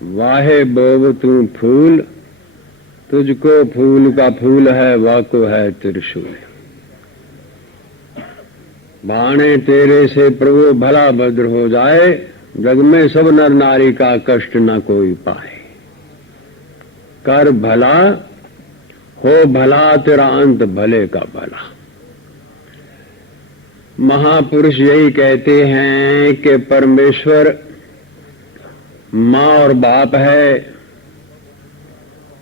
वाहे बोव तू फूल, तुझको फूल का फूल है, वाको है त्रिशूल। बाणे तेरे से प्रभु भला भद्र हो जाए, जग में सब नर नारी का कष्ट न कोई पाए। कर भला हो भला, तेरा अंत भले का भला। महापुरुष यही कहते हैं कि परमेश्वर माँ और बाप है,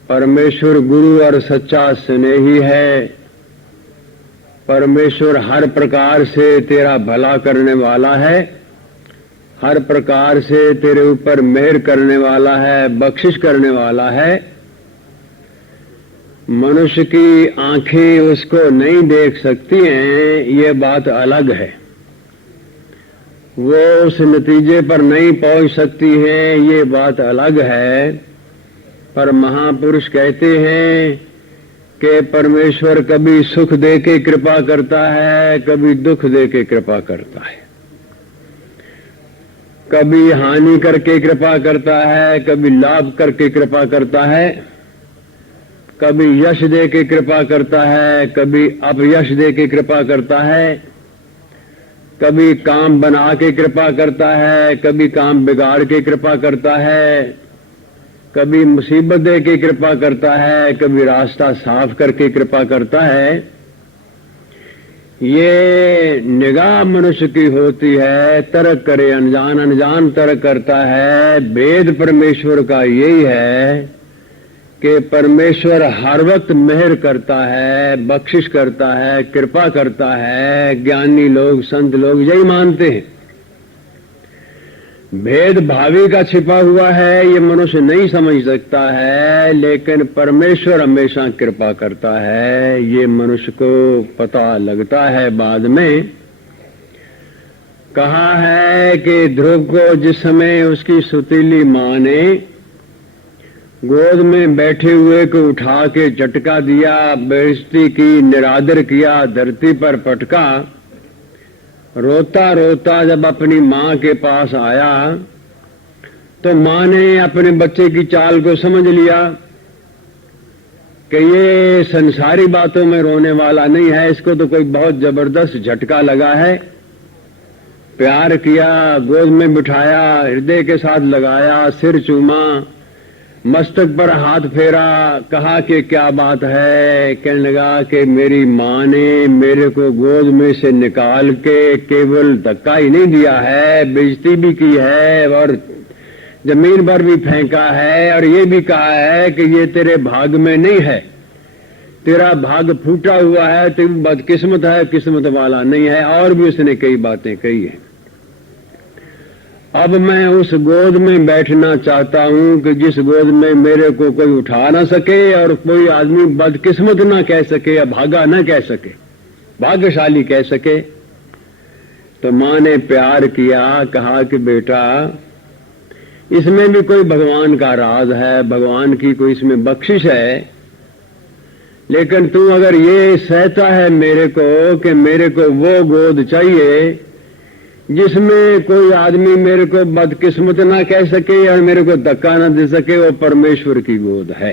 परमेश्वर गुरु और सच्चा स्नेही है, परमेश्वर हर प्रकार से तेरा भला करने वाला है, हर प्रकार से तेरे ऊपर मेहर करने वाला है, बख्शिश करने वाला है। मनुष्य की आंखें उसको नहीं देख सकती हैं, ये बात अलग है। वो उस नतीजे पर नहीं पहुंच सकती हैं, ये बात अलग है। पर महापुरुष कहते हैं कि परमेश्वर कभी सुख दे के कृपा करता है, कभी दुख दे के कृपा करता है, कभी हानि करके कृपा करता है, कभी लाभ करके कृपा करता है, कभी यश दे के कृपा करता है, कभी अपयश दे के कृपा करता है, कभी काम बना के कृपा करता है, कभी काम बिगाड़ के कृपा करता है, कभी मुसीबत दे के कृपा करता है, कभी रास्ता साफ करके कृपा करता है। ये निगाह मनुष्य की होती है, तर्क करे अनजान, अनजान तर्क करता है। भेद परमेश्वर का यही है कि परमेश्वर हर वक्त मेहर करता है, बख्शिश करता है, कृपा करता है। ज्ञानी लोग, संत लोग यही मानते हैं। भेद भावी का छिपा हुआ है, ये मनुष्य नहीं समझ सकता है, लेकिन परमेश्वर हमेशा कृपा करता है, ये मनुष्य को पता लगता है बाद में। कहा है कि ध्रुव को जिस समय उसकी सुतीली माँ ने गोद में बैठे हुए को उठा के झटका दिया, बेइज्जती की, निरादर किया, धरती पर पटका, रोता रोता जब अपनी माँ के पास आया तो माँ ने अपने बच्चे की चाल को समझ लिया कि ये संसारी बातों में रोने वाला नहीं है, इसको तो कोई बहुत जबरदस्त झटका लगा है। प्यार किया, गोद में बिठाया, हृदय के साथ लगाया, सिर चूमा, मस्तक पर हाथ फेरा, कहा कि क्या बात है। कहने लगा कि मेरी माँ ने मेरे को गोद में से निकाल के केवल धक्का ही नहीं दिया है, बेइज्जती भी की है और जमीन पर भी फेंका है, और ये भी कहा है कि ये तेरे भाग में नहीं है, तेरा भाग फूटा हुआ है, तू बदकिस्मत है, किस्मत वाला नहीं है। और भी उसने कई बातें कही है। अब मैं उस गोद में बैठना चाहता हूं कि जिस गोद में मेरे को कोई उठा ना सके और कोई आदमी बदकिस्मत ना कह सके या भागा ना कह सके, भाग्यशाली कह सके। तो माँ ने प्यार किया, कहा कि बेटा इसमें भी कोई भगवान का राज है, भगवान की कोई इसमें बख्शिश है, लेकिन तू अगर ये सहता है मेरे को कि मेरे को वो गोद चाहिए जिसमें कोई आदमी मेरे को बदकिस्मत ना कह सके या मेरे को धक्का ना दे सके, वो परमेश्वर की गोद है।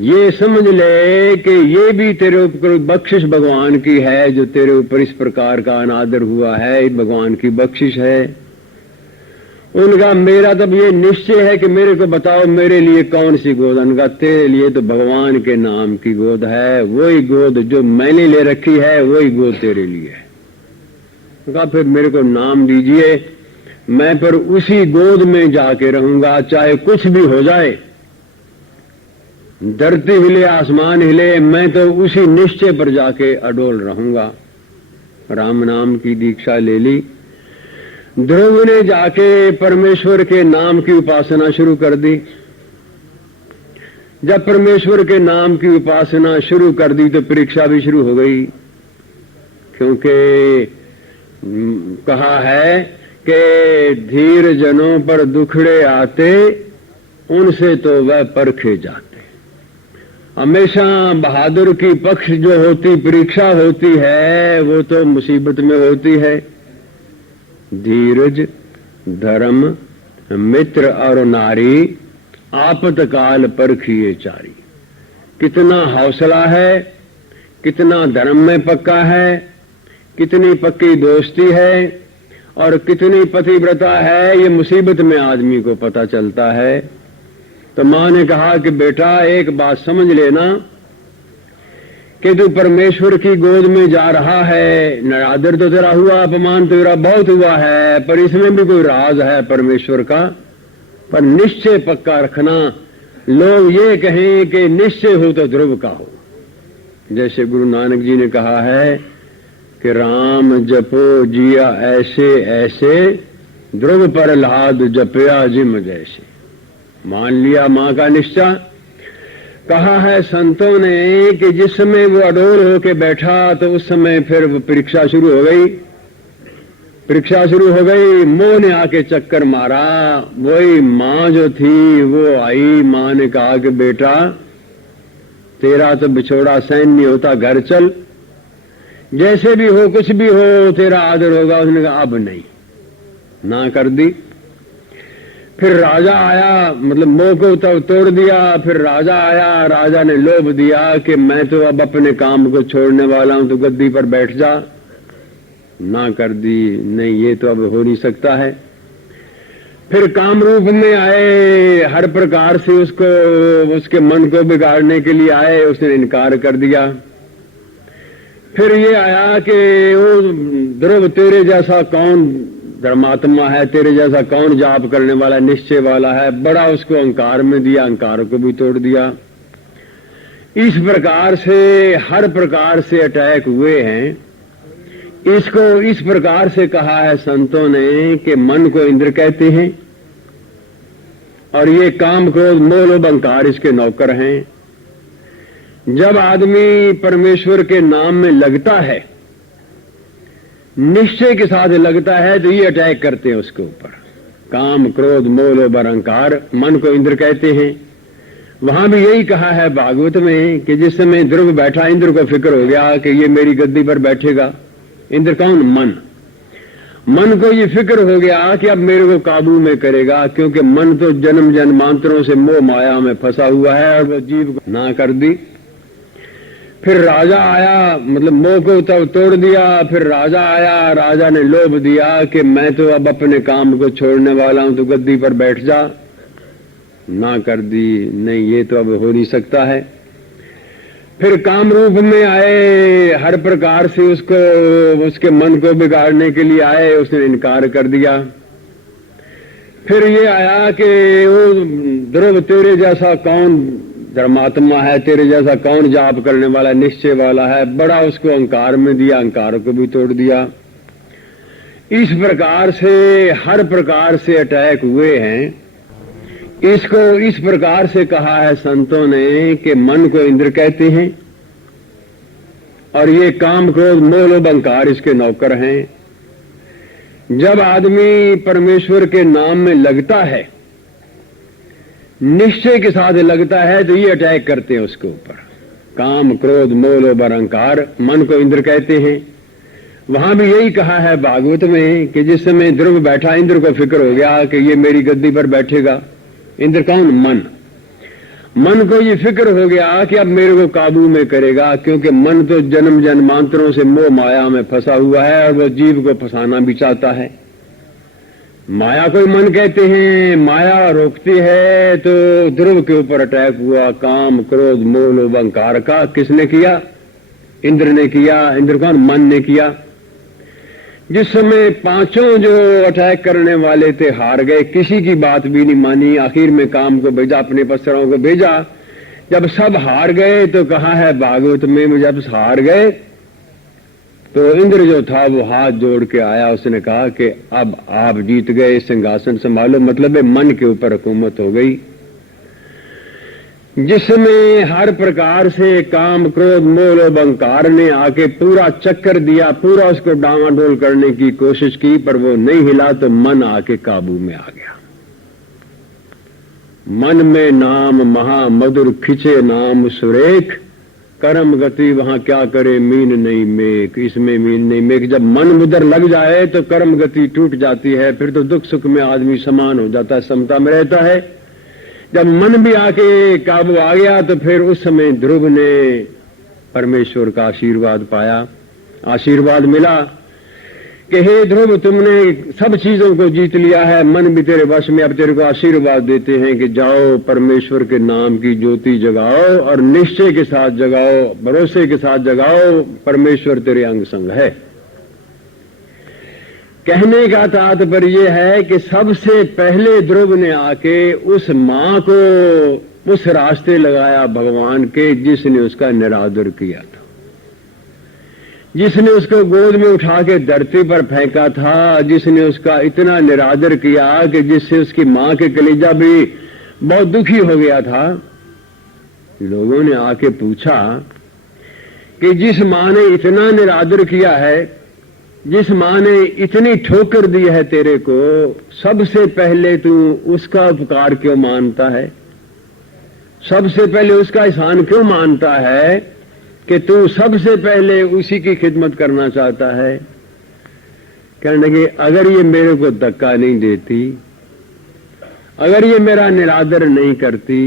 ये समझ ले कि ये भी तेरे ऊपर बख्शिश भगवान की है, जो तेरे ऊपर इस प्रकार का अनादर हुआ है, भगवान की बख्शिश है। उनका मेरा तब ये निश्चय है कि मेरे को बताओ मेरे लिए कौन सी गोद। उनका तेरे लिए तो भगवान के नाम की गोद है, वही गोद जो मैंने ले रखी है, वही गोद तेरे लिए है। कहा फिर मेरे को नाम दीजिए, मैं फिर उसी गोद में जाके रहूंगा, चाहे कुछ भी हो जाए, धरती हिले, आसमान हिले, मैं तो उसी निश्चय पर जाके अडोल रहूंगा। राम नाम की दीक्षा ले ली। ध्रुव ने जाके परमेश्वर के नाम की उपासना शुरू कर दी। जब परमेश्वर के नाम की उपासना शुरू कर दी तो परीक्षा भी शुरू हो गई, क्योंकि कहा है कि धीर जनों पर दुखड़े आते, उनसे तो वह परखे जाते। हमेशा बहादुर की पक्ष जो होती परीक्षा होती है, वो तो मुसीबत में होती है। धीरज, धर्म, मित्र और नारी आपतकाल परखिए चारी। कितना हौसला है, कितना धर्म में पक्का है, कितनी पक्की दोस्ती है और कितनी पतिव्रता है, ये मुसीबत में आदमी को पता चलता है। तो मां ने कहा कि बेटा एक बात समझ लेना कि तू परमेश्वर की गोद में जा रहा है, निरादर तो तेरा हुआ, अपमान तो तेरा बहुत हुआ है, पर इसमें भी कोई राज है परमेश्वर का। पर निश्चय पक्का रखना, लोग ये कहें कि निश्चय हो तो ध्रुव का हो। जैसे गुरु नानक जी ने कहा है कि राम जपो जिया ऐसे ऐसे, ध्रुव पर लाद जपया जिम जैसे। मान लिया मां का निश्चय। कहा है संतों ने कि जिस समय वो अडोल होके बैठा तो उस समय फिर वो परीक्षा शुरू हो गई। परीक्षा शुरू हो गई, मोह ने आके चक्कर मारा। वही मां जो थी वो आई, मां ने कहा कि बेटा तेरा तो बिछोड़ा सहन नहीं होता, घर चल, जैसे भी हो कुछ भी हो तेरा आदर होगा। उसने कहा अब नहीं, ना कर दी। फिर राजा आया, मतलब मोह को तब तोड़ दिया। फिर राजा आया, राजा ने लोभ दिया कि मैं तो अब अपने काम को छोड़ने वाला हूं, तो गद्दी पर बैठ जा। ना कर दी, नहीं ये तो अब हो नहीं सकता है। फिर काम रूप में आए, हर प्रकार से उसको, उसके मन को बिगाड़ने के लिए आए, उसने इनकार कर दिया। फिर ये आया कि वो ध्रुव तेरे जैसा कौन धर्मात्मा है, तेरे जैसा कौन जाप करने वाला निश्चय वाला है। बड़ा उसको अहंकार में दिया, अहंकार को भी तोड़ दिया। इस प्रकार से हर प्रकार से अटैक हुए हैं। इसको इस प्रकार से कहा है संतों ने कि मन को इंद्र कहते हैं और ये काम क्रोध मोह लोभ अहंकार इसके नौकर हैं। जब आदमी परमेश्वर के नाम में लगता है, निश्चय के साथ लगता है, तो ये अटैक करते हैं उसके ऊपर। काम क्रोध मोह लोभ अहंकार मन को इंद्र कहते हैं। वहां भी यही कहा है भागवत में कि जिस समय ध्रुव बैठा, इंद्र को फिक्र हो गया कि ये मेरी गद्दी पर बैठेगा। इंद्र कौन? मन। मन को ये फिक्र हो गया कि अब मेरे को काबू में करेगा, क्योंकि मन तो जन्म जन्मांतरों से मोह माया में फंसा हुआ है और वो जीव को ना कर दी। फिर राजा आया, मतलब मोह को तब तोड़ दिया। फिर राजा आया, राजा ने लोभ दिया कि मैं तो अब अपने काम को छोड़ने वाला हूं, तो गद्दी पर बैठ जा। ना कर दी, नहीं ये तो अब हो नहीं सकता है। फिर काम रूप में आए, हर प्रकार से उसको, उसके मन को बिगाड़ने के लिए आए, उसने इनकार कर दिया। फिर ये आया कि वो ध्रुव तेरे जैसा कौन धर्मात्मा है, तेरे जैसा कौन जाप करने वाला निश्चय वाला है। बड़ा उसको अहंकार में दिया, अहंकार को भी तोड़ दिया। इस प्रकार से हर प्रकार से अटैक हुए हैं। इसको इस प्रकार से कहा है संतों ने कि मन को इंद्र कहते हैं और ये काम क्रोध मोह लोभ अहंकार इसके नौकर हैं। जब आदमी परमेश्वर के नाम में लगता है, निश्चय के साथ लगता है, तो ये अटैक करते हैं उसके ऊपर। काम क्रोध मोह लोभ अहंकार मन को इंद्र कहते हैं। वहां भी यही कहा है भागवत में कि जिस समय ध्रुव बैठा, इंद्र को फिक्र हो गया कि ये मेरी गद्दी पर बैठेगा। इंद्र कौन? मन। मन को ये फिक्र हो गया कि अब मेरे को काबू में करेगा, क्योंकि मन तो जन्म जन्मांतरों से मोह माया में फंसा हुआ है और वो जीव को फंसाना भी चाहता है। माया को मन कहते हैं। माया रोकती है, तो ध्रुव के ऊपर अटैक हुआ। काम क्रोध मोह लोभ अहंकार का किसने किया? इंद्र ने किया। इंद्र कौन? मन ने किया। जिस समय पांचों जो अटैक करने वाले थे हार गए, किसी की बात भी नहीं मानी, आखिर में काम को भेजा, अपने पसरों को भेजा। जब सब हार गए तो कहा है भागवत में, जब हार गए तो इंद्र जो था वो हाथ जोड़ के आया। उसने कहा कि अब आप जीत गए, सिंहासन संभालो। मतलब है मन के ऊपर हुकूमत हो गई। जिसमें हर प्रकार से काम क्रोध मोह लोभ अहंकार ने आके पूरा चक्कर दिया, पूरा उसको डामाडोल करने की कोशिश की, पर वो नहीं हिला, तो मन आके काबू में आ गया। मन में नाम महामधुर खिंचे नाम सुरेख, कर्म गति वहां क्या करे मीन नहीं मेक, इसमें मीन नहीं मेक। जब मन उधर लग जाए तो कर्म गति टूट जाती है, फिर तो दुख सुख में आदमी समान हो जाता है, समता में रहता है। जब मन भी आके काबू आ गया तो फिर उस समय ध्रुव ने परमेश्वर का आशीर्वाद पाया, आशीर्वाद मिला कि हे ध्रुव, तुमने सब चीजों को जीत लिया है, मन भी तेरे वश में, अब तेरे को आशीर्वाद देते हैं कि जाओ परमेश्वर के नाम की ज्योति जगाओ और निश्चय के साथ जगाओ, भरोसे के साथ जगाओ, परमेश्वर तेरे अंग संग है। कहने का तात्पर्य यह है कि सबसे पहले ध्रुव ने आके उस मां को उस रास्ते लगाया भगवान के, जिसने उसका निरादर किया था, जिसने उसको गोद में उठा के धरती पर फेंका था, जिसने उसका इतना निरादर किया कि जिससे उसकी मां के कलेजा भी बहुत दुखी हो गया था। लोगों ने आके पूछा कि जिस मां ने इतना निरादर किया है, जिस मां ने इतनी ठोकर दी है तेरे को, सबसे पहले तू उसका उपकार क्यों मानता है, सबसे पहले उसका एहसान क्यों मानता है कि तू सबसे पहले उसी की खिदमत करना चाहता है। कहने लगे अगर ये मेरे को धक्का नहीं देती, अगर ये मेरा निरादर नहीं करती,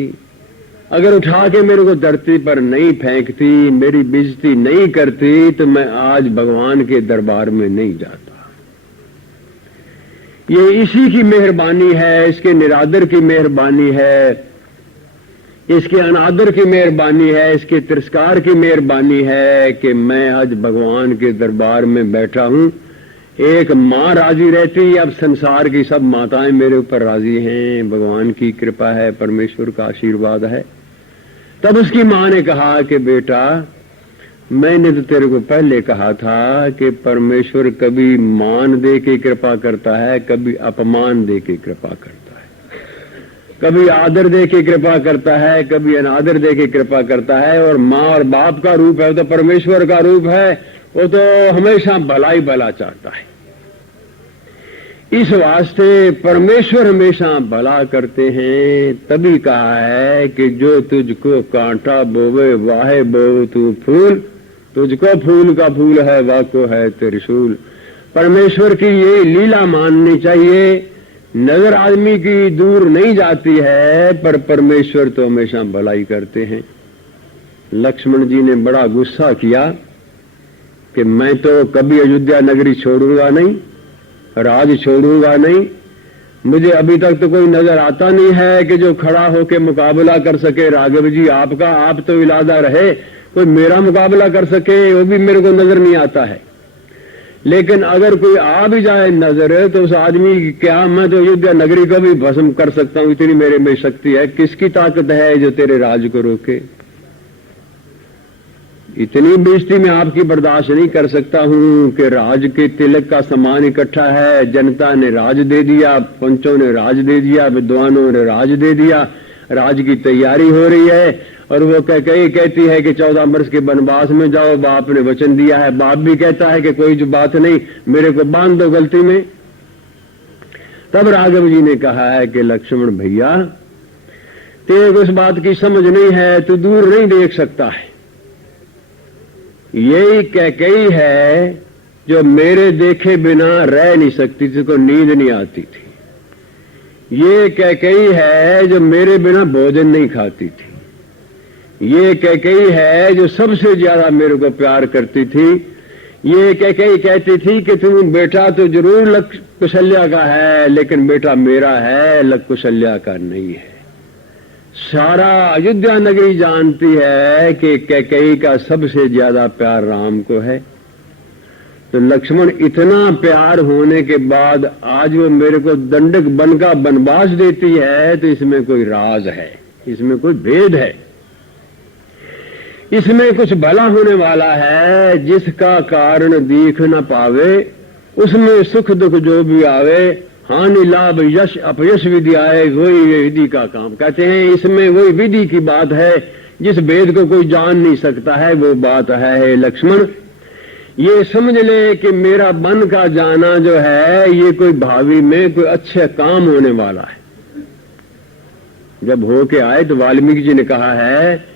अगर उठा के मेरे को धरती पर नहीं फेंकती, मेरी बेइज्जती नहीं करती, तो मैं आज भगवान के दरबार में नहीं जाता। ये इसी की मेहरबानी है, इसके निरादर की मेहरबानी है, इसके अनादर की मेहरबानी है, इसके तिरस्कार की मेहरबानी है कि मैं आज भगवान के दरबार में बैठा हूं। एक मां राजी रहती, अब संसार की सब माताएं मेरे ऊपर राजी हैं, भगवान की कृपा है, परमेश्वर का आशीर्वाद है। तब उसकी मां ने कहा कि बेटा, मैंने तो तेरे को पहले कहा था कि परमेश्वर कभी मान दे के कृपा करता है, कभी अपमान दे के कृपा करता है, कभी आदर दे के कृपा करता है, कभी अनादर दे के कृपा करता है। और माँ और बाप का रूप है, तो परमेश्वर का रूप है, वो तो हमेशा भला ही भला चाहता है। इस वास्ते परमेश्वर हमेशा भला करते हैं। तभी कहा है कि जो तुझको कांटा बोवे वाहे बोवे तू फूल, तुझको फूल का फूल है वाको है त्रिशूल। परमेश्वर की ये लीला माननी चाहिए। नजर आदमी की दूर नहीं जाती है, पर परमेश्वर तो हमेशा भलाई करते हैं। लक्ष्मण जी ने बड़ा गुस्सा किया कि मैं तो कभी अयोध्या नगरी छोड़ूंगा नहीं, राज छोड़ूंगा नहीं। मुझे अभी तक तो कोई नजर आता नहीं है कि जो खड़ा होकर मुकाबला कर सके। राघव जी आपका, आप तो इलादा रहे, कोई मेरा मुकाबला कर सके वो भी मेरे को नजर नहीं आता है। लेकिन अगर कोई आ भी जाए नजर, तो उस आदमी की क्या, मैं तो अयोध्या नगरी को भी भस्म कर सकता हूं, इतनी मेरे में शक्ति है। किसकी ताकत है जो तेरे राज को रोके? इतनी बेइज्जती में आपकी बर्दाश्त नहीं कर सकता हूं कि राज के तिलक का सामान इकट्ठा है, जनता ने राज दे दिया, पंचों ने राज दे दिया, विद्वानों ने राज दे दिया, राज की तैयारी हो रही है। और वो कहती है कि 14 वर्ष के वनवास में जाओ, बाप ने वचन दिया है। बाप भी कहता है कि कोई जो बात नहीं, मेरे को बांध दो गलती में। तब राघव जी ने कहा है कि लक्ष्मण भैया, तेरे को इस बात की समझ नहीं है, तू दूर नहीं देख सकता है। यही कैकेयी है जो मेरे देखे बिना रह नहीं सकती थी, को नींद नहीं आती थी। ये कैकेयी है जो मेरे बिना भोजन नहीं खाती थी। ये कैकेयी है जो सबसे ज्यादा मेरे को प्यार करती थी। ये कैकेयी कहती थी कि तुम बेटा तो जरूर लक कुशल्या का है, लेकिन बेटा मेरा है, लक कुशल्या का नहीं है। सारा अयोध्या नगरी जानती है कि कैकेयी का सबसे ज्यादा प्यार राम को है। तो लक्ष्मण इतना प्यार होने के बाद आज वो मेरे को दंडक बन का वनवास देती है, तो इसमें कोई राज है, इसमें कोई भेद है, इसमें कुछ भला होने वाला है। जिसका कारण दीख न पावे, उसमें सुख दुख जो भी आवे, हानि लाभ यश अपयश विधि आए, वही विधि का काम। कहते हैं इसमें वही विधि की बात है, जिस भेद को कोई जान नहीं सकता है, वो बात है लक्ष्मण। ये समझ ले कि मेरा वन का जाना जो है, ये कोई भावी में कोई अच्छे काम होने वाला है। जब होके आए तो वाल्मीकि जी ने कहा है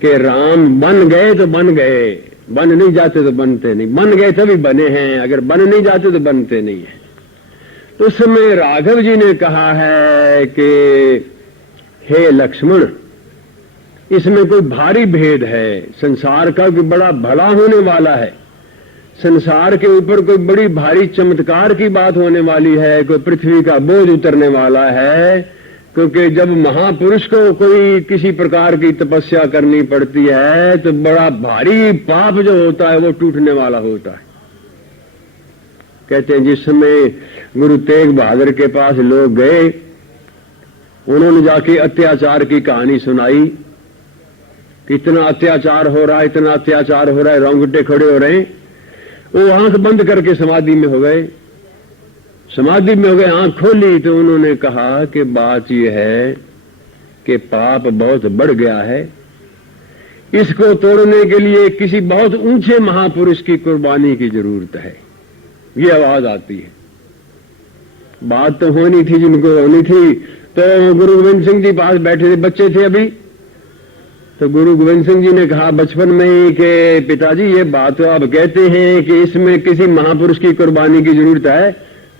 कि राम बन गए तो बन गए, बन नहीं जाते तो बनते नहीं, बन गए तभी बने हैं, अगर बन नहीं जाते तो बनते नहीं है। तो उस समय राघव जी ने कहा है कि हे लक्ष्मण, इसमें कोई भारी भेद है, संसार का कोई बड़ा भला होने वाला है, संसार के ऊपर कोई बड़ी भारी चमत्कार की बात होने वाली है, कोई पृथ्वी का बोझ उतरने वाला है, क्योंकि जब महापुरुष को कोई किसी प्रकार की तपस्या करनी पड़ती है तो बड़ा भारी पाप जो होता है वो टूटने वाला होता है। कहते हैं जिस समय गुरु तेग बहादुर के पास लोग गए, उन्होंने जाके अत्याचार की कहानी सुनाई कि इतना अत्याचार हो रहा है, इतना अत्याचार हो रहा है, रोंगटे खड़े हो रहे हैं। वो आंख बंद करके समाधि में हो गए, समाधि में हो गए। आंख खोली तो उन्होंने कहा कि बात यह है कि पाप बहुत बढ़ गया है, इसको तोड़ने के लिए किसी बहुत ऊंचे महापुरुष की कुर्बानी की जरूरत है। ये आवाज आती है। बात तो होनी थी जिनको होनी थी। तो गुरु गोविंद सिंह जी पास बैठे थे, बच्चे थे अभी। तो गुरु गोविंद सिंह जी ने कहा बचपन में ही कि पिताजी ये बात तो आप कहते हैं कि इसमें किसी महापुरुष की कुर्बानी की जरूरत है,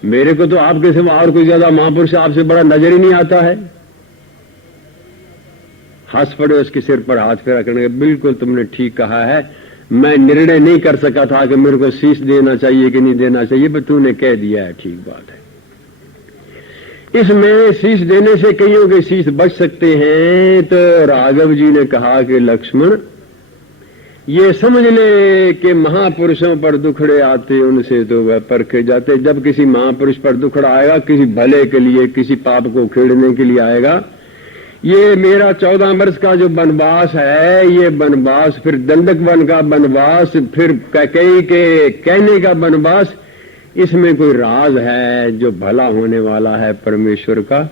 मेरे को तो आपके सिवा और कोई ज्यादा महापुरुष आपसे बड़ा नजर ही नहीं आता है। हंस पड़े, उसके सिर पर हाथ फेरा करने, बिल्कुल तुमने ठीक कहा है, मैं निर्णय नहीं कर सका था कि मेरे को शीश देना चाहिए कि नहीं देना चाहिए, पर तूने कह दिया है, ठीक बात है। इसमें शीश देने से कईयों के शीश बच सकते हैं। तो राघव जी ने कहा कि लक्ष्मण ये समझ ले कि महापुरुषों पर दुखड़े आते उनसे तो वह परखे जाते। जब किसी महापुरुष पर दुखड़ा आएगा किसी भले के लिए, किसी पाप को खेड़ने के लिए आएगा। ये मेरा 14 वर्ष का जो वनवास है, ये वनवास, फिर दंडक वन का वनवास, फिर कैकेयी के कहने का वनवास, इसमें कोई राज है जो भला होने वाला है परमेश्वर का।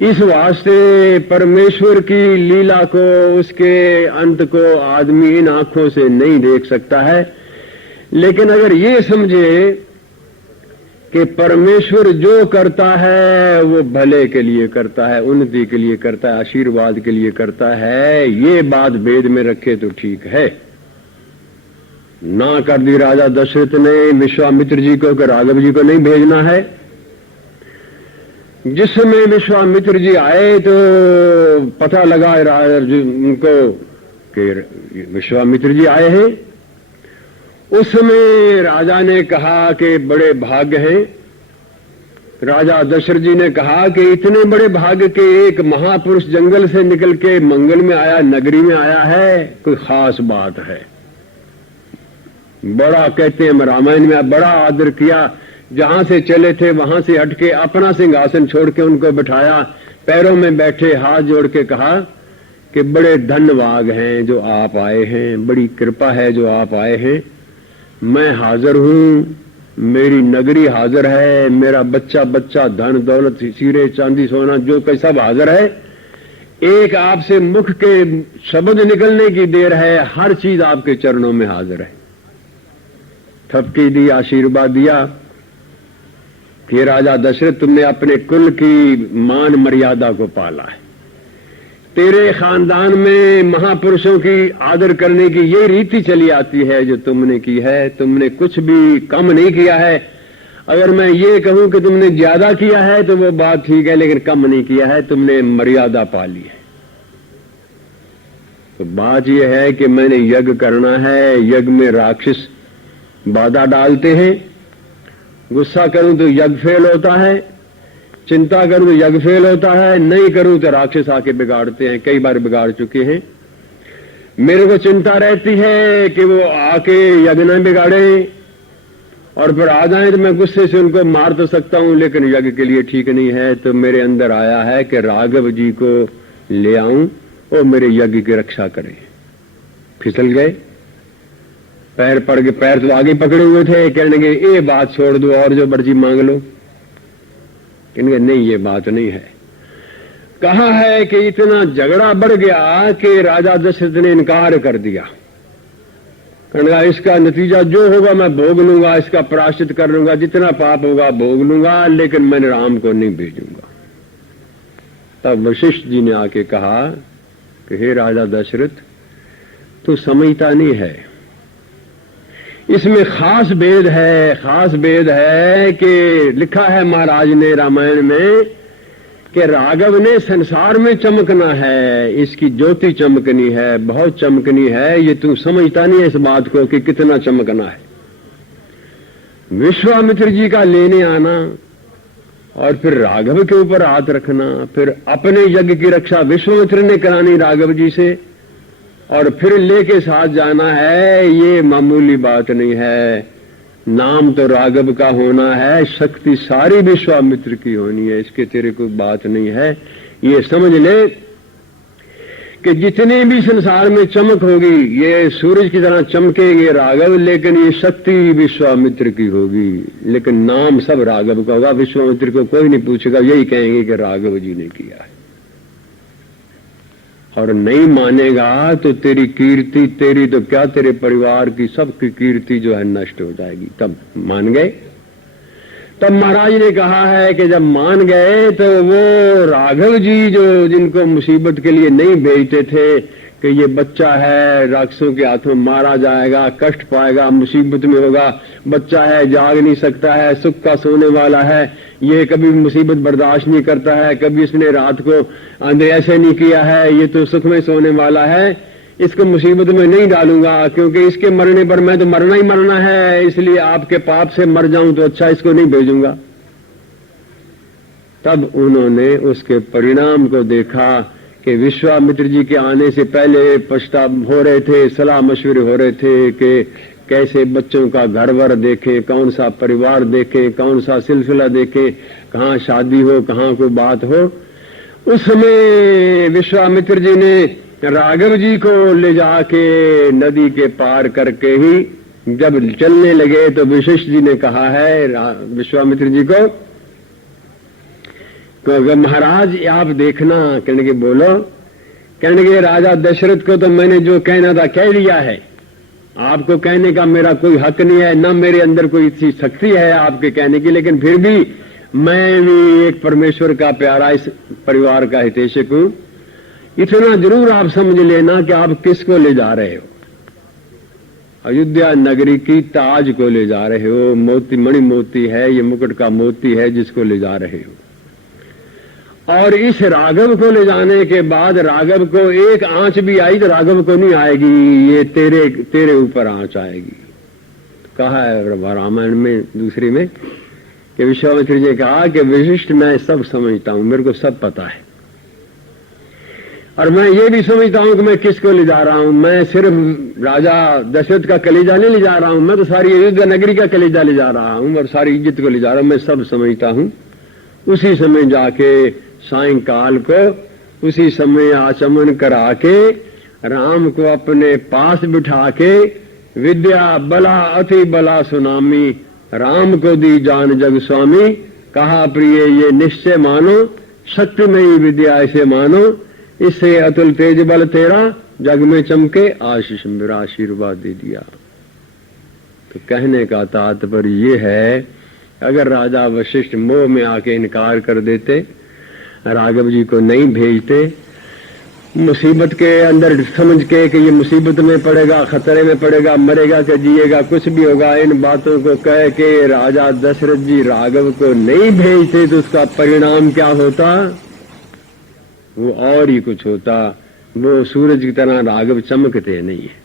इस वास्ते परमेश्वर की लीला को, उसके अंत को आदमी इन आंखों से नहीं देख सकता है। लेकिन अगर ये समझे कि परमेश्वर जो करता है वो भले के लिए करता है, उन्नति के लिए करता है, आशीर्वाद के लिए करता है, ये बात वेद में रखे तो ठीक है। ना कर दी राजा दशरथ ने विश्वामित्र जी को कि राघव जी को नहीं भेजना है। जिस समय विश्वामित्र जी आए तो पता लगा उनको कि विश्वामित्र जी आए हैं। उस समय राजा ने कहा कि बड़े भाग्य हैं। राजा दशरथ जी ने कहा कि इतने बड़े भाग्य के एक महापुरुष जंगल से निकल के मंगल में आया, नगरी में आया है, कोई खास बात है। बड़ा कहते हैं रामायण में बड़ा आदर किया, जहां से चले थे वहां से हटके अपना सिंहासन छोड़ के उनको बिठाया, पैरों में बैठे हाथ जोड़ के कहा कि बड़े धन्यवाद हैं जो आप आए हैं, बड़ी कृपा है जो आप आए हैं। मैं हाजिर हूं, मेरी नगरी हाजिर है, मेरा बच्चा बच्चा धन दौलत हीरे चांदी सोना जो कोई सब हाजिर है। एक आपसे मुख के शब्द निकलने की देर है, हर चीज आपके चरणों में हाजिर है। थपकी दी, आशीर्वाद दिया कि राजा दशरथ तुमने अपने कुल की मान मर्यादा को पाला है। तेरे खानदान में महापुरुषों की आदर करने की ये रीति चली आती है जो तुमने की है। तुमने कुछ भी कम नहीं किया है। अगर मैं ये कहूं कि तुमने ज्यादा किया है तो वो बात ठीक है, लेकिन कम नहीं किया है, तुमने मर्यादा पाली है। तो बात यह है कि मैंने यज्ञ करना है, यज्ञ में राक्षस बाधा डालते हैं। गुस्सा करूं तो यज्ञ फेल होता है, चिंता करूं तो यज्ञ फेल होता है, नहीं करूं तो राक्षस आके बिगाड़ते हैं। कई बार बिगाड़ चुके हैं। मेरे को चिंता रहती है कि वो आके यज्ञ न बिगाड़े और फिर आ जाए तो मैं गुस्से से उनको मार तो सकता हूं, लेकिन यज्ञ के लिए ठीक नहीं है। तो मेरे अंदर आया है कि राघव जी को ले आऊं और मेरे यज्ञ की रक्षा करें। फिसल गए, पैर पड़ गए, पैर तो आगे पकड़े हुए थे। कहने के ये बात छोड़ दो और जो मर्जी मांग लो। कहने नहीं ये बात नहीं है। कहा है कि इतना झगड़ा बढ़ गया कि राजा दशरथ ने इनकार कर दिया। कहने इसका नतीजा जो होगा मैं भोग लूंगा, इसका प्रायश्चित कर लूंगा, जितना पाप होगा भोग लूंगा, लेकिन मैंने राम को नहीं भेजूंगा। तब वशिष्ठ जी ने आके कहा कि हे राजा दशरथ, तू समझता नहीं है। इसमें खास भेद है कि लिखा है महाराज ने रामायण में कि राघव ने संसार में चमकना है, इसकी ज्योति चमकनी है, बहुत चमकनी है। ये तू समझता नहीं है इस बात को कि कितना चमकना है। विश्वामित्र जी का लेने आना और फिर राघव के ऊपर हाथ रखना, फिर अपने यज्ञ की रक्षा विश्वामित्र ने करानी राघव जी से और फिर लेके साथ जाना है, ये मामूली बात नहीं है। नाम तो राघव का होना है, शक्ति सारी विश्वामित्र की होनी है, इसके तेरे कोई बात नहीं है। ये समझ ले कि जितने भी संसार में चमक होगी, ये सूरज की तरह चमकेंगे राघव, लेकिन ये शक्ति विश्वामित्र की होगी, लेकिन नाम सब राघव का होगा। विश्वामित्र को कोई नहीं पूछेगा, यही कहेंगे कि राघव जी ने किया है। और नहीं मानेगा तो तेरी कीर्ति, तेरी तो क्या तेरे परिवार की सबकी कीर्ति जो है नष्ट हो जाएगी। तब मान गए। तब महाराज ने कहा है कि जब मान गए तो वो राघव जी जो जिनको मुसीबत के लिए नहीं भेजते थे कि ये बच्चा है राक्षसों के हाथों मारा जाएगा, कष्ट पाएगा, मुसीबत में होगा, बच्चा है जाग नहीं सकता है, सुख का सोने वाला है, ये कभी मुसीबत बर्दाश्त नहीं करता है, कभी इसने रात को अंधे ऐसे नहीं किया है, ये तो सुख में सोने वाला है, इसको मुसीबत में नहीं डालूंगा क्योंकि इसके मरने पर मैं तो मरना ही मरना है, इसलिए आपके पाप से मर जाऊं तो अच्छा, इसको नहीं भेजूंगा। तब उन्होंने उसके परिणाम को देखा कि विश्वामित्र जी के आने से पहले पछतावा हो रहे थे, सलाह मशवरे हो रहे थे कि कैसे बच्चों का घर वर देखें, कौन सा परिवार देखें, कौन सा सिलसिला देखें, कहाँ शादी हो, कहाँ कोई बात हो। उस समय विश्वामित्र जी ने राघव जी को ले जाके नदी के पार करके ही जब चलने लगे तो वशिष्ठ जी ने कहा है विश्वामित्र जी को, महाराज आप देखना, कहने के बोलो, कहने के राजा दशरथ को तो मैंने जो कहना था कह दिया है, आपको कहने का मेरा कोई हक नहीं है, न मेरे अंदर कोई इतनी शक्ति है आपके कहने की, लेकिन फिर भी मैं भी एक परमेश्वर का प्यारा इस परिवार का हितैषी हूं। इतना जरूर आप समझ लेना कि आप किसको ले जा रहे हो। अयोध्या नगरी की ताज को ले जा रहे हो, मोती मणि मोती है, ये मुकुट का मोती है जिसको ले जा रहे हो। और इस राघव को ले जाने के बाद राघव को एक आंच भी आई तो राघव को नहीं आएगी, ये तेरे ऊपर आंच आएगी। कहा है रामायण में दूसरी में कि विश्वामित्र जी कहा कि वशिष्ठ मैं सब समझता हूं, मेरे को सब पता है, और मैं ये भी समझता हूं कि मैं किसको ले जा रहा हूं। मैं सिर्फ राजा दशरथ का कलेजा नहीं ले जा रहा हूं, मैं तो सारी अयोध्या नगरी का कलेजा ले जा रहा हूं और सारी इज्जत को ले जा रहा हूं, मैं सब समझता हूं। उसी समय जाके सायंकाल को उसी समय आचमन करा के राम को अपने पास बिठा के विद्या बला अति बला सुनामी, राम को दी जान जग स्वामी, कहा प्रिय ये निश्चय मानो, शक्तिमयी विद्या इसे मानो, इससे अतुल तेज बल तेरा जग में चमके, आशीष मेरा आशीर्वाद दे दिया। तो कहने का तात्पर्य ये है, अगर राजा वशिष्ठ मोह में आके इनकार कर देते, राघव जी को नहीं भेजते, मुसीबत के अंदर समझ के कि ये मुसीबत में पड़ेगा, खतरे में पड़ेगा, मरेगा कि जिएगा, कुछ भी होगा, इन बातों को कह के राजा दशरथ जी राघव को नहीं भेजते तो उसका परिणाम क्या होता? वो और ही कुछ होता। वो सूरज की तरह राघव चमकते नहीं है।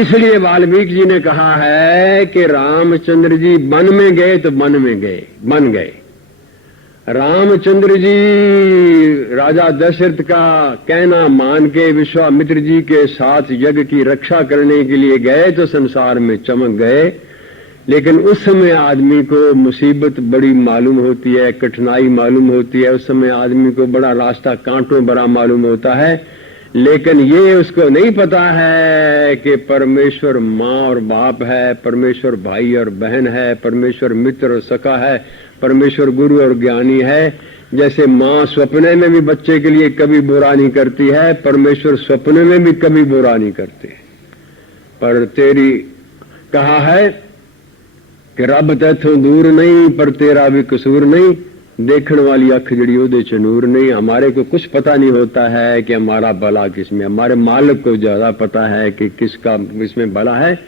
इसलिए वाल्मीकि जी ने कहा है कि रामचंद्र जी वन में गए तो वन में गए, बन गए। रामचंद्र जी राजा दशरथ का कहना मान के विश्वामित्र जी के साथ यज्ञ की रक्षा करने के लिए गए तो संसार में चमक गए, लेकिन उस समय आदमी को मुसीबत बड़ी मालूम होती है, कठिनाई मालूम होती है, उस समय आदमी को बड़ा रास्ता कांटों भरा मालूम होता है, लेकिन ये उसको नहीं पता है कि परमेश्वर माँ और बाप है, परमेश्वर भाई और बहन है, परमेश्वर मित्र और सखा है, परमेश्वर गुरु और ज्ञानी है। जैसे माँ सपने में भी बच्चे के लिए कभी बुरा नहीं करती है, परमेश्वर सपने में भी कभी बुरा नहीं करते। पर तेरी कहा है कि रब तैथों दूर नहीं, पर तेरा भी कसूर नहीं, देखने वाली अख जड़ी ओदे च नूर नहीं। हमारे को कुछ पता नहीं होता है कि हमारा भला किसमें, हमारे मालिक को ज्यादा पता है कि किसका इसमें भला है।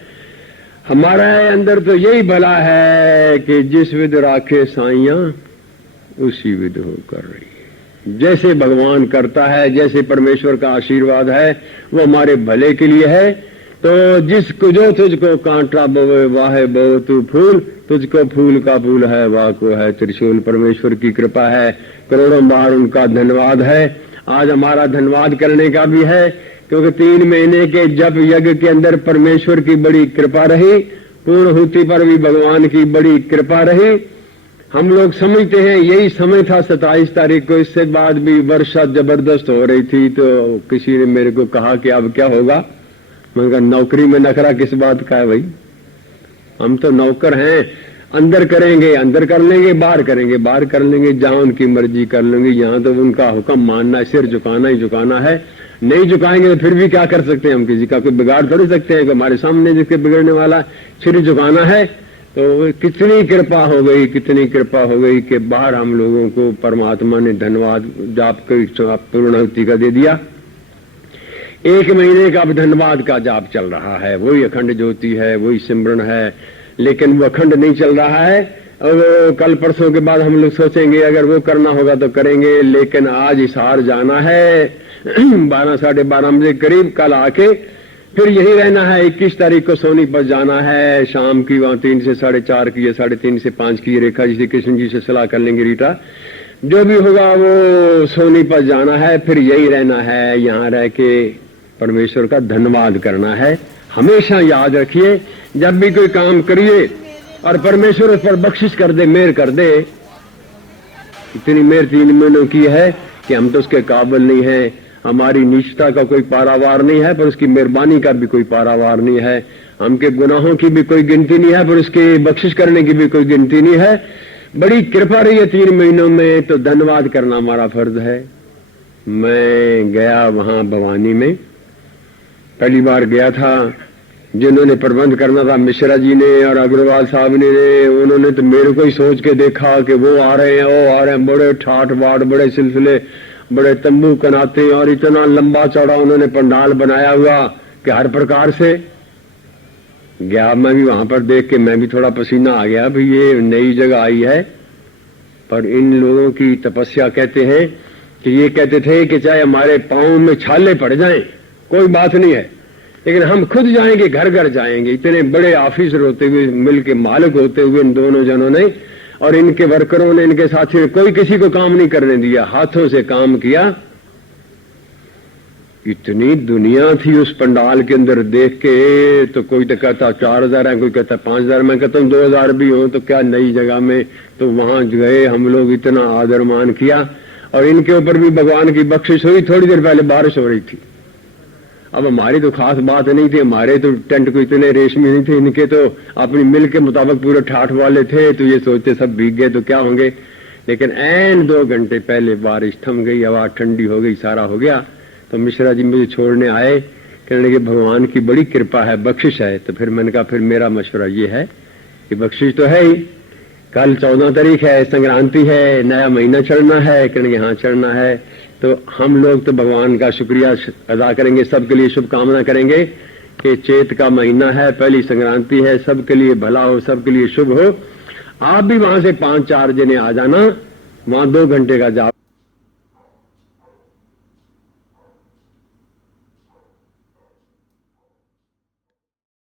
हमारा अंदर तो यही भला है कि जिस विध राखे साइया उसी विध हो कर रही है। जैसे भगवान करता है, जैसे परमेश्वर का आशीर्वाद है वो हमारे भले के लिए है। तो जिसको जो तुझको कांटा बोवे वाहे बो तू फूल, तुझको फूल का फूल है वाह को है त्रिशूल। परमेश्वर की कृपा है, करोड़ों बार उनका धन्यवाद है। आज हमारा धन्यवाद करने का भी है क्योंकि 3 महीने के जप यज्ञ के अंदर परमेश्वर की बड़ी कृपा रही, पूर्णहुति पर भी भगवान की बड़ी कृपा रही। हम लोग समझते हैं यही समय था 27 तारीख को, इससे बाद भी वर्षा जबरदस्त हो रही थी। तो किसी ने मेरे को कहा कि अब क्या होगा। मैंने कहा नौकरी में नखरा किस बात का है भाई, हम तो नौकर हैं। अंदर करेंगे अंदर कर लेंगे, बाहर करेंगे बाहर कर लेंगे, जहां उनकी मर्जी कर लेंगे। यहाँ तो उनका हुक्म मानना है, सिर झुकाना ही झुकाना है। नहीं झुकाएंगे तो फिर भी क्या कर सकते हैं, हम किसी का कोई बिगाड़ थोड़ी सकते हैं कि हमारे सामने जिसके बिगड़ने वाला सिर झुकाना है। तो कितनी कृपा हो गई, कितनी कृपा हो गई कि बाहर हम लोगों को परमात्मा ने धन्यवाद जाप पूर्णाहुति का दे दिया। 1 महीने का अब धन्यवाद का जाप चल रहा है, वही अखंड ज्योति है, वही सिमरन है, लेकिन वो अखंड नहीं चल रहा है। और कल परसों के बाद हम लोग सोचेंगे अगर वो करना होगा तो करेंगे, लेकिन आज हिसार जाना है 12 साढ़े 12 बजे करीब। कल आके फिर यही रहना है। 21 तारीख को सोनीपत जाना है शाम की, वहां 3 से 4:30 की या 3:30 से 5 की रेखा जी से कृष्ण जी से सलाह कर लेंगे। रीटा जो भी होगा वो सोनीपत जाना है, फिर यही रहना है, यहाँ रह के परमेश्वर का धन्यवाद करना है। हमेशा याद रखिए जब भी कोई काम करिए और परमेश्वर उस पर बख्शिश कर दे, मेहर कर दे। इतनी मेहर 3 महीनों की है कि हम तो उसके काबिल नहीं है। हमारी निष्ठा का कोई पारावार नहीं है, पर उसकी मेहरबानी का भी कोई पारावार नहीं है। हमके गुनाहों की भी कोई गिनती नहीं है, पर उसकी बख्शिश करने की भी कोई गिनती नहीं है। बड़ी कृपा रही है 3 महीनों में, तो धन्यवाद करना हमारा फर्ज है। मैं गया वहां भवानी में, पहली बार गया था। जिन्होंने प्रबंध करना था मिश्रा जी ने और अग्रवाल साहब ने, उन्होंने तो मेरे को ही सोच के देखा कि वो आ रहे हैं वो आ रहे हैं, बड़े ठाठ बाट, बड़े सिलसिले, बड़े तंबू कनाते और इतना लंबा चौड़ा उन्होंने पंडाल बनाया हुआ कि हर प्रकार से गया। मैं भी वहां पर देख के मैं भी थोड़ा पसीना आ गया, भाई ये नई जगह आई है। पर इन लोगों की तपस्या कहते हैं कि ये कहते थे कि चाहे हमारे पांव में छाले पड़ जाएं कोई बात नहीं है, लेकिन हम खुद जाएंगे, घर घर जाएंगे। इतने बड़े ऑफिसर होते हुए, मिल के मालिक होते हुए इन दोनों जनों ने और इनके वर्करों ने, इनके साथियों ने, कोई किसी को काम नहीं करने दिया, हाथों से काम किया। इतनी दुनिया थी उस पंडाल के अंदर, देख के तो कोई तो कहता 4000 है, कोई कहता 5000। मैं कहता हूँ 2000 भी हो तो क्या, नई जगह में। तो वहां गए हम लोग, इतना आदर मान किया और इनके ऊपर भी भगवान की बख्शिश हुई। थोड़ी देर पहले बारिश हो रही थी। अब हमारी तो खास बात नहीं थी, हमारे तो टेंट को इतने रेशमी नहीं थे, इनके तो अपनी मिल के मुताबिक पूरे ठाठ वाले थे। तो ये सोचते सब भीग गए तो क्या होंगे, लेकिन ऐन 2 घंटे पहले बारिश थम गई, हवा ठंडी हो गई, सारा हो गया। तो मिश्रा जी मुझे छोड़ने आए, कहने लगे भगवान की बड़ी कृपा है, बख्शिश है। तो फिर मैंने कहा फिर मेरा मशवरा ये है कि बख्शिश तो है ही, कल 14 तारीख है, संक्रांति है, नया महीना चढ़ना है। कहने हाँ चढ़ना है, तो हम लोग तो भगवान का शुक्रिया अदा करेंगे, सबके लिए शुभकामना करेंगे कि चैत का महीना है, पहली संक्रांति है, सबके लिए भला हो, सबके लिए शुभ हो। आप भी वहां से 5-4 जने आ जाना, वहां 2 घंटे का जाप